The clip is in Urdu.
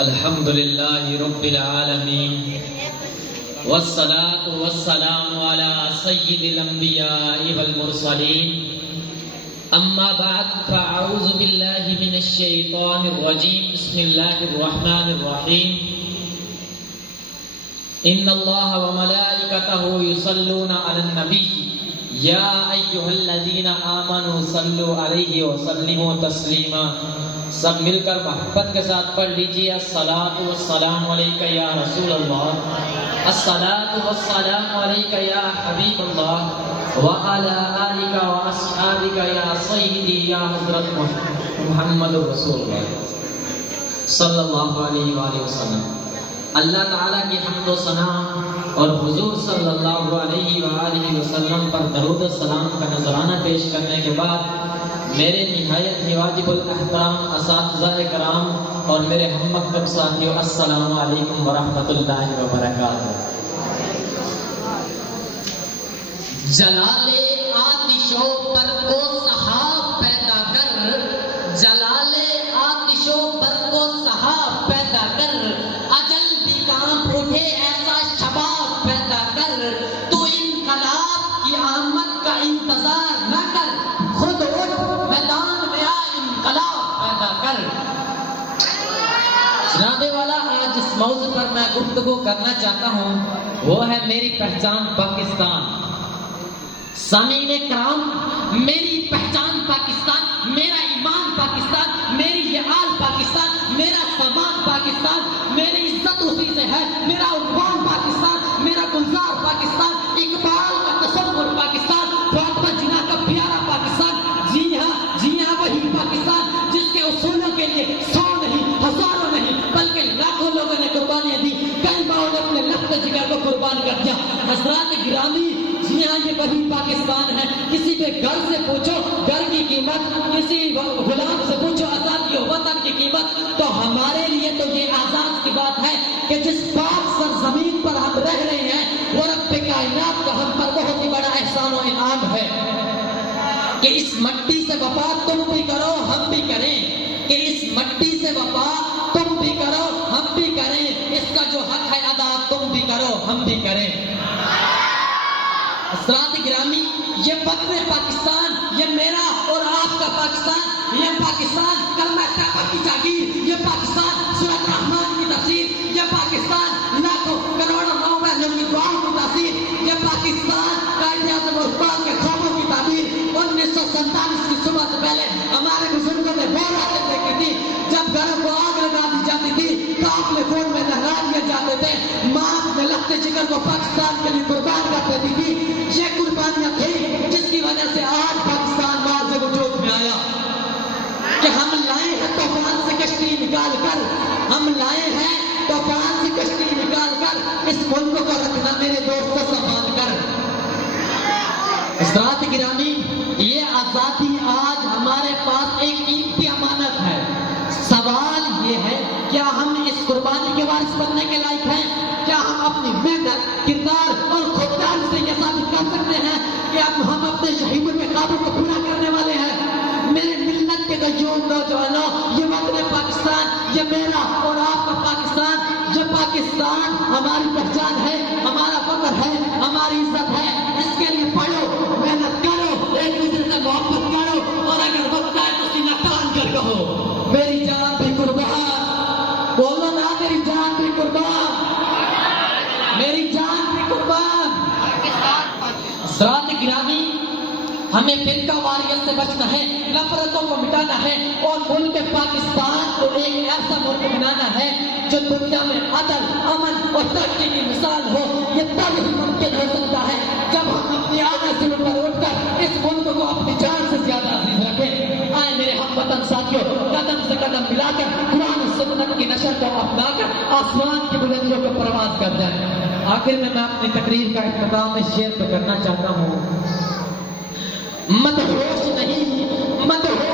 الحمد لله رب العالمين والصلاة والسلام على سيد الأنبياء والمرسلين أما بعد فأعوذ بالله من الشيطان الرجيم بسم الله الرحمن الرحيم إن الله وملائكته يصلون على النبي يا أيها الذين آمنوا صلوا عليه وسلموا تسليما سب مل کر محبت کے ساتھ پڑھ لیجیے الصلاۃ والسلام علیک یا رسول اللہ، الصلاۃ والسلام علیک یا حبیب اللہ وعلی آلک واصحابک یا سیدی یا حضرت محمد رسول اللہ صلی اللہ علیہ وآلہ وسلم۔ اللہ تعالیٰ کی حمد و ثنا اور حضور صلی اللہ علیہ وآلہ وسلم پر درود و سلام کا نذرانہ پیش کرنے کے بعد میرے نہایت ہی واجب الاحترام اساتذہ کرام اور میرے ہم مکتب ساتھیوں، السلام علیکم ورحمۃ اللہ وبرکاتہ۔ جلال آتش و برق و سحاب پیدا کر، جلال آتش و برق و سحاب پیدا کر، اجل بھی کانپ اٹھے ایسا شباب پیدا کر، تو انقلاب کی آمد کا انتظار نہ کر، خود اٹھ میدان میں آ انقلاب پیدا کر۔ جناب والا، آج اس موضوع پر میں گفتگو کرنا چاہتا ہوں، وہ ہے میری پہچان پاکستان۔ سامعین کرام، میری پہچان پاکستان، میرا ایمان پاکستان، میری یہ آل پاکستان، میرا سامان پاکستان، میری عزت اسی سے ہے، میرا عنوان پاکستان، میرا گلزار پاکستان، اقبال کا تصور پاکستان، فاطمہ جناح کا پیارا پاکستان، جی ہاں وہی پاکستان جس کے اصولوں کے لیے 100 نہیں، ہزاروں نہیں بلکہ لاکھوں لوگوں نے قربانیاں دی، کئی ماؤں نے اپنے لفظ جگر کو قربان کر دیا۔ حضرات گرامی، جی ہاں یہ وہی پاکستان ہے۔ کسی کے گھر سے پوچھو گھر کی قیمت، کسی غلام سے پوچھو آزادی و وطن کی قیمت، تو ہمارے لیے تو یہ اعزاز کی بات ہے کہ جس پاک سرزمین پر ہم رہ رہے ہیں وہ رب کائنات کا ہم پر بہت ہی بڑا احسان و انعام ہے کہ اس مٹی سے وفا تم بھی کرو ہم بھی کریں، کہ اس مٹی سے وفا تم بھی کرو ہم بھی کریں، اس کا جو حق ہے ادا تم بھی کرو ہم بھی کریں۔ حضرات گرامی، یہ وطن پاکستان، یہ میرا اور آپ کا پاکستان، یہ پاکستان کلمہ طیبہ کی جاگیر، یہ پاکستان سورۃ رحمان کی تفسیر، یہ پاکستان لاکھوں کروڑوں نوجوانوں کی دعاؤں کی تاثیر، یہ پاکستان قائد اعظم عثمان کے خوابوں کی تعبیر۔ 1947 کی صبح سے پہلے ہمارے بزرگوں نے وہ راتیں دیکھی تھی جب گھروں کو آگ لگا دی جاتی تھی، کاف فون میں لہرا دیے جاتے تھے، ماں اپنے لخت جگر کو پاکستان کے لیے قربان کر دیتی تھی۔ یہ قربانیاں تھیں جس کی وجہ سے آج پاکستان معاذ وجود میں آیا کہ ہم لائے ہیں طوفان سے کشتی نکال کر، ہم لائے ہیں طوفان سے کشتی نکال کر، اس ملک کو رکھنا میرے دوستوں سنبھال کر۔ حضرات گرامی، یہ آزادی آج ہمارے پاس ایک قیمتی امانت ہے۔ سوال یہ ہے، کیا ہم اس قربانی کے وارث بننے کے لائق ہیں؟ کیا ہم اپنی محنت، کردار اور خودداری سے یہ ثابت کر سکتے ہیں کہ اب ہم اپنے شہیدوں کے خوابوں کو پورا کرنے والے ہیں؟ میرے ملت کے غیور نوجوانوں، یہ وطن پاکستان، یہ میرا اور آپ کا پاکستان، یہ پاکستان ہماری پہچان ہے، ہمارا فخر ہے، ہماری عزت ہے۔ اس کے لیے پڑھو، محنت کرو، ایک دوسرے سے محبت کرو، اور اگر وقت آئے تو سینہ تان کر کہو میری جان بھی قربان، بولو نا میری جان بھی قربان، میری جان بھی قربان۔ حضرات گرامی، ہمیں فرقہ واریت سے بچنا ہے، نفرتوں کو مٹانا ہے اور ملک پاکستان کو ایک ایسا ملک بنانا ہے جو دنیا میں عدل، امن اور ترقی کی مثال ہو۔ یہ تب ہی ممکن ہو سکتا ہے جب ہم اپنی آنے سے اوپر اٹھ کر اس ملک کو اپنی جان سے زیادہ عزیز رکھیں۔ آئے میرے ہم وطن ساتھیوں، قدم سے قدم ملا کر قرآن و سنت کی نشر کو اپنا کر آسمان کی بلندیوں کو پرواز کر جائیں۔ آخر میں اپنی تقریر کا اختتام اس شعر پہ کرنا چاہتا ہوں۔ مدہوش نہیں، مدہوش